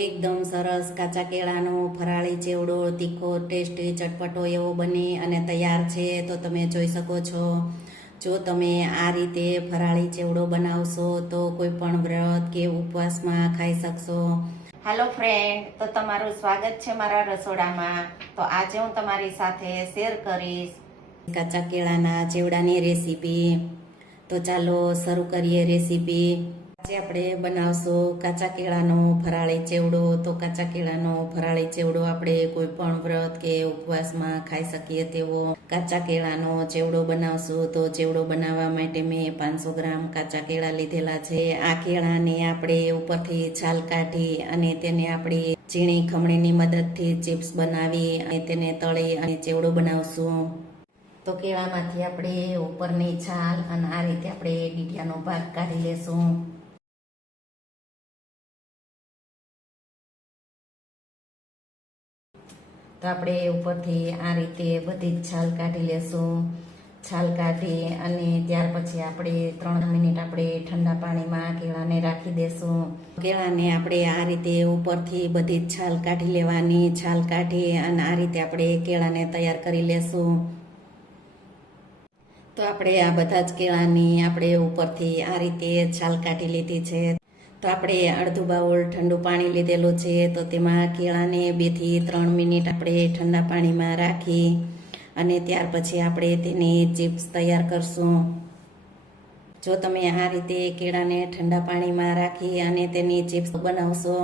એકદમ સરસ કાચા કેળાનો ફરાળી ચેવડો તીખો ટેસ્ટી ચટપટો એવો બની અને તૈયાર છે તો તમે જોઈ શકો છો. જો તમે આ રીતે ફરાળી ચેવડો બનાવશો તો કોઈ પણ વ્રત કે ઉપવાસમાં ખાઈ શકશો. હાલો ફ્રેન્ડ તો તમારું સ્વાગત છે મારા રસોડામાં. તો આજે હું તમારી સાથે શેર કરીશ. કાચા કેળાના ચેવડાની રેસીપી તો ચાલો શરૂ કરીએ રેસીપી આજે આપણે બનાવશું કાચા કેળાનો ફરાળી ચેવડો. તો કાચા કેળાનો ફરાળી ચેવડો આપણે કોઈ પણ વ્રત કે ઉપવાસમાં ખાઈ શકીએ તેવો. કાચા કેળાનો ચેવડો બનાવશું તો ચેવડો બનાવવા માટે મેં પાંચસો ગ્રામ કાચા કેળા લીધેલા છે. આ કેળાને આપણે ઉપરથી છાલ કાઢી અને તેને આપણે ઝીણી ખમણીની મદદથી ચિપ્સ બનાવી અને તેને તળી અને ચેવડો બનાવશું. તો કેળામાંથી આપણે ઉપરની છાલ અને આ રીતે આપણે ડીઠિયાનો ભાગ કાઢી લેશું. તો આપણે ઉપરથી આ રીતે બધી જ છાલ કાઢી લેશું. છાલ કાઢી અને ત્યાર પછી આપણે ત્રણ મિનિટ આપણે ઠંડા પાણીમાં કેળાને રાખી દેશું. કેળાને આપણે આ રીતે ઉપરથી બધી જ છાલ કાઢી લેવાની. છાલ કાઢી અને આ રીતે આપણે કેળાને તૈયાર કરી લેશું. તો આપણે આ બધા જ કેળાની આપણે ઉપરથી આ રીતે છાલ કાઢી લીધી છે. તો આપણે અડધું બાઉલ ઠંડુ પાણી લીધેલું છે, તો તેમાં કેળાને બેથી ત્રણ મિનિટ આપણે ઠંડા પાણીમાં રાખી અને ત્યાર પછી આપણે તેની ચિપ્સ તૈયાર કરશું. જો તમે આ રીતે કેળાને ઠંડા પાણીમાં રાખી અને તેની ચિપ્સ બનાવશો,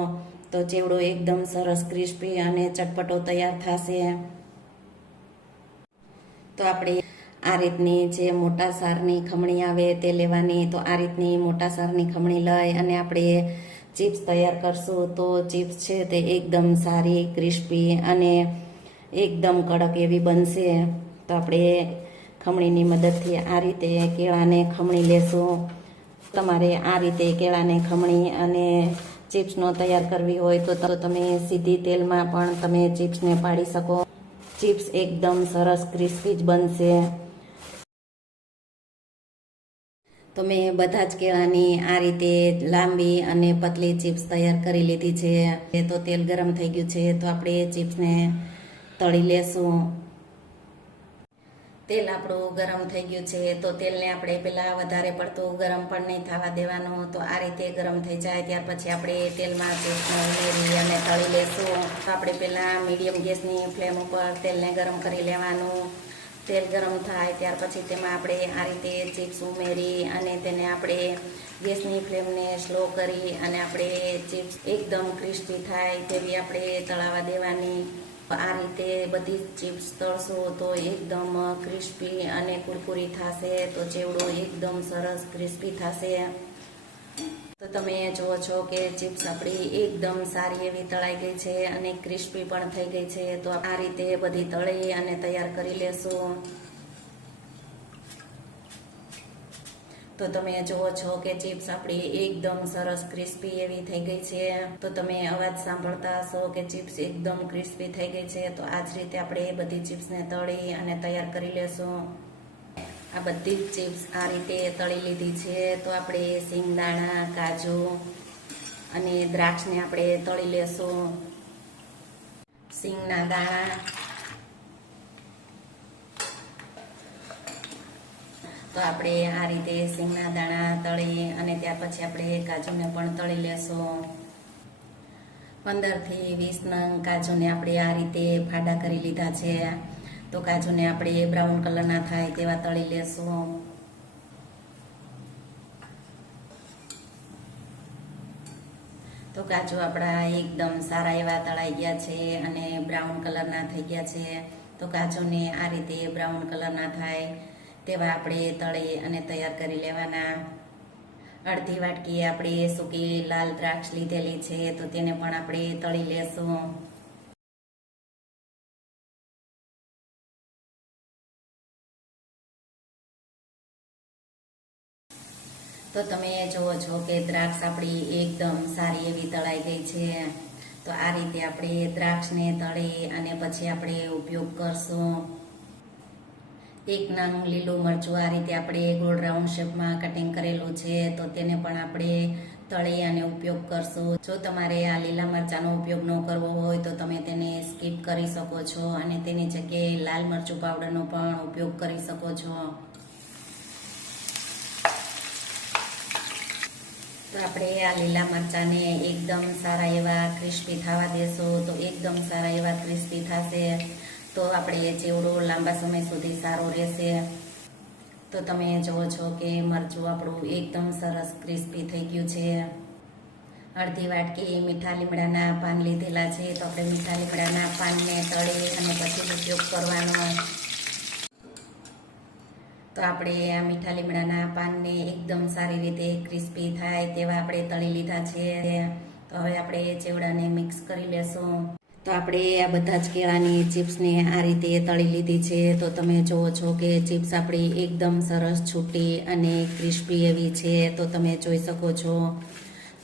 તો ચેવડો એકદમ સરસ ક્રિસ્પી અને ચટપટો તૈયાર થશે. તો આપણે આ રીતની જે મોટા સારની ખમણી આવે તે લેવાની, તો આ રીતની મોટા સારની ખમણી લઈ અને આપણે ચિપ્સ તૈયાર કરશું. તો ચિપ્સ છે તે એકદમ સારી, ક્રિસ્પી અને એકદમ કડક એવી બનશે. તો આપણે ખમણીની મદદથી આ રીતે કેળાને ખમણી લેશું. તમારે આ રીતે કેળાને ખમણી અને ચિપ્સનો તૈયાર કરવી હોય તો તમે સીધી તેલમાં પણ તમે ચિપ્સને પાડી શકો. ચિપ્સ એકદમ સરસ ક્રિસ્પી જ બનશે. તો મેં બધા જ કેળાની આ રીતે લાંબી અને પતલી ચિપ્સ તૈયાર કરી લીધી છે. એ તો તેલ ગરમ થઈ ગયું છે, તો આપણે ચિપ્સને તળી લેશું. તેલ આપણું ગરમ થઈ ગયું છે, તો તેલને આપણે પહેલાં વધારે પડતું ગરમ પણ નહીં થવા દેવાનું, તો આ રીતે ગરમ થઈ જાય, ત્યાર પછી આપણે તેલમાં ચિપ્સને ઉમેરી અને તળી લેશું. તો આપણે પહેલાં મીડિયમ ગેસની ફ્લેમ ઉપર તેલને ગરમ કરી લેવાનું. તેલ ગરમ થાય ત્યાર પછી તેમાં આપણે આ રીતે ચિપ્સ ઉમેરી અને તેને આપણે ગેસની ફ્લેમને સ્લો કરી અને આપણે ચિપ્સ એકદમ ક્રિસ્પી થાય તેવી આપણે તળાવા દેવાની. આ રીતે બધી ચિપ્સ તળશો તો એકદમ ક્રિસ્પી અને કુરકુરી થશે, તો ચેવડો એકદમ સરસ ક્રિસ્પી થશે. તો તમે જુઓ છો કે ચિપ્સ આપણી એકદમ સારી એવી તળાઈ ગઈ છે અને ક્રિસ્પી પણ થઈ ગઈ છે. તો આ રીતે બધી તળી અને તૈયાર કરી લેશું. તો તમે જુઓ છો કે ચિપ્સ આપણી એકદમ સરસ ક્રિસ્પી એવી થઈ ગઈ છે. તો તમે અવાજ સાંભળતા હશો કે ચિપ્સ એકદમ ક્રિસ્પી થઈ ગઈ છે. તો આ જ રીતે આપણે બધી ચિપ્સને તળી અને તૈયાર કરી લેશું. આ બધી જ ચિપ્સ આ રીતે તળી લીધી છે. તો આપણે સિંગદાણા કાજુ અને દ્રાક્ષને આપણે તળી લેશું. સિંગના દાણા. તો આપણે આ રીતે સિંગના દાણા તળી અને ત્યાર પછી આપણે કાજુને પણ તળી લેશું. પંદરથી વીસ નંગ કાજુને આપણે આ રીતે ફાડા કરી લીધા છે. તો કાજુને આપણે બ્રાઉન કલરના થાય તેવા તળી લેશું તો કાજુ આપણા એકદમ સારા એવા તળાઈ ગયા છે અને બ્રાઉન કલરના થઈ ગયા છે. તો કાજુને આ રીતે બ્રાઉન કલરના થાય તેવા આપણે તળી અને તૈયાર કરી લેવાના. અડધી વાટકી આપણે સૂકી લાલ દ્રાક્ષ લીધેલી છે તો તેને પણ આપણે તળી લેશું. તો તમે જુઓ છો કે દ્રાક્ષ આપણી એકદમ સારી એવી તળાઈ ગઈ છે. તો આ રીતે આપણે દ્રાક્ષને તળી અને પછી આપણે ઉપયોગ કરશું. એક નાનું લીલું મરચું આ રીતે આપણે ગોળ રાઉન્ડ શેપમાં કટિંગ કરેલું છે, તો તેને પણ આપણે તળી અને ઉપયોગ કરશો. જો તમારે આ લીલા મરચાંનો ઉપયોગ ન કરવો હોય, તો તમે તેને સ્કીપ કરી શકો છો અને તેની જગ્યાએ લાલ મરચું પાવડરનો પણ ઉપયોગ કરી શકો છો. તો આપણે આ લીલા મરચાંને એકદમ સારા એવા ક્રિસ્પી થવા દેશો તો એકદમ સારા એવા ક્રિસ્પી થશે. તો આપણે ચેવડો લાંબા સમય સુધી સારો રહેશે. તો તમે જુઓ છો કે મરચું આપણું એકદમ સરસ ક્રિસ્પી થઈ ગયું છે. અડધી વાટકી મીઠા લીમડાના પાન લીધેલા છે. તો આપણે મીઠા લીમડાના પાનને તળી અને પછી ઉપયોગ કરવાનો. તો આપણે આ મીઠા લીમડાના પાનને એકદમ સારી રીતે ક્રિસ્પી થાય તેવા આપણે તળી લીધા છે. તો હવે આપણે ચેવડાને મિક્સ કરી લેશું. તો આપણે આ બધા જ કેળાની ચિપ્સને આ રીતે તળી લીધી છે. તો તમે જુઓ છો કે ચિપ્સ આપણી એકદમ સરસ છૂટી અને ક્રિસ્પી એવી છે. તો તમે જોઈ શકો છો.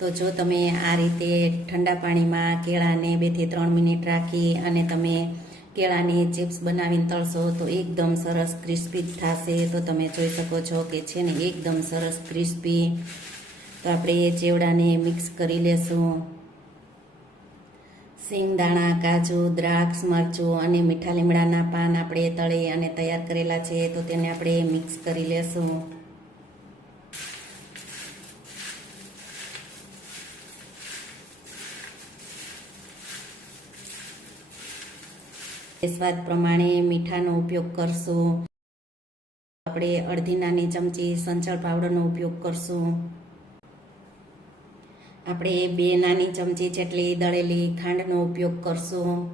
તો જો તમે આ રીતે ઠંડા પાણીમાં કેળાને બેથી ત્રણ મિનિટ રાખી અને તમે કેળાની ચિપ્સ બનાવીને તળશો તો એકદમ સરસ ક્રિસ્પી થશે. તો તમે જોઈ શકો છો કે છે ને એકદમ સરસ ક્રિસ્પી. તો આપણે એ ચેવડાને મિક્સ કરી લેશું. સિંગદાણા કાજુ, દ્રાક્ષ, મરચું અને મીઠા લીમડાના પાન આપણે તળી અને તૈયાર કરેલા છે તો તેને આપણે મિક્સ કરી લેશું. સ્વાદ પ્રમાણે મીઠાનો ઉપયોગ કરશું. આપણે અડધી નાની ચમચી સંચળ પાવડરનો ઉપયોગ કરશું. આપણે બે નાની ચમચી જેટલી દળેલી ખાંડનો ઉપયોગ કરશું.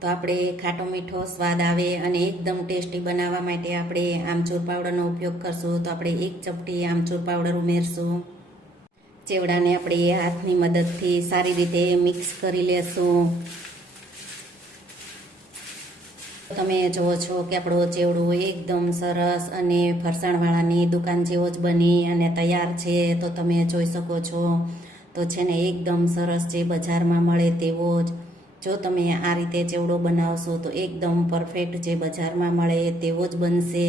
તો આપણે ખાટો મીઠો સ્વાદ આવે અને એકદમ ટેસ્ટી બનાવવા માટે આપણે આમચૂર પાવડરનો ઉપયોગ કરશું. તો આપણે એક ચપટી આમચૂર પાવડર ઉમેરશું. ચેવડાને આપણે હાથની મદદથી સારી રીતે મિક્સ કરી લેશું. તમે જુઓ છો કે આપણો ચેવડો એકદમ સરસ અને ફરસાણવાળાની દુકાન જેવો જ બની અને તૈયાર છે. તો તમે જોઈ શકો છો, તો છે ને એકદમ સરસ જે બજારમાં મળે તેવો જ. જો તમે આ રીતે ચેવડો બનાવશો તો એકદમ પરફેક્ટ જે બજારમાં મળે તેવો જ બનશે.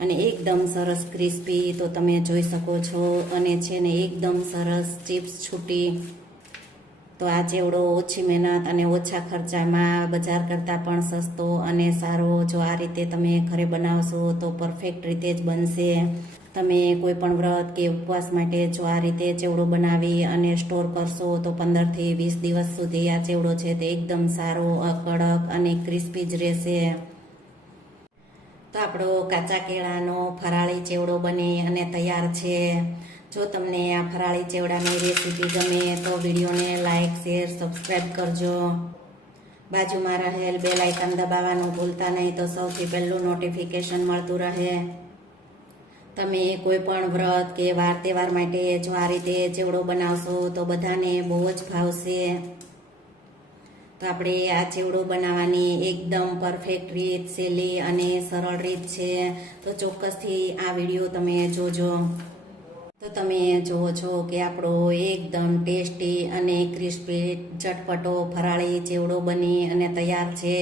અને એકદમ સરસ ક્રિસ્પી તો તમે જોઈ શકો છો. અને છે ને એકદમ સરસ ચિપ્સ છૂટી. તો આ ચેવડો ઓછી મહેનત અને ઓછા ખર્ચામાં બજાર કરતાં પણ સસ્તો અને સારો જો આ રીતે તમે ઘરે બનાવશો તો પરફેક્ટ રીતે જ બનશે. તમે કોઈ પણ વ્રત કે ઉપવાસ માટે જો આ રીતે ચેવડો બનાવી અને સ્ટોર કરશો તો પંદરથી વીસ દિવસ સુધી આ ચેવડો છે તે એકદમ સારો, કડક અને ક્રિસ્પી જ રહેશે. તો આપણો કાચા કેળાનો ફરાળી ચેવડો બને અને તૈયાર છે. જો તમને આ ફરાળી ચેવડાની રેસીપી ગમે તો વિડીયોને લાઇક શેર સબસ્ક્રાઈબ કરજો. બાજુમાં રહેલ બેલ આઇકન દબાવવાનું ભૂલતા નહીં તો સૌથી પહેલું નોટિફિકેશન મળતું રહે. તમે કોઈ પણ વ્રત કે વાર તહેવાર માટે જો આ રીતે ચેવડો બનાવશો તો બધાને બહુ જ ભાવશે. તો આપણે આ ચેવડો બનાવવાની એકદમ પરફેક્ટ રીત, સહેલી અને સરળ રીત છે. તો ચોક્કસથી આ વીડિયો તમે જોજો. તો તમે જુઓ છો કે આપણો એકદમ ટેસ્ટી અને ક્રિસ્પી ચટપટો ફરાળી ચેવડો બની અને તૈયાર છે.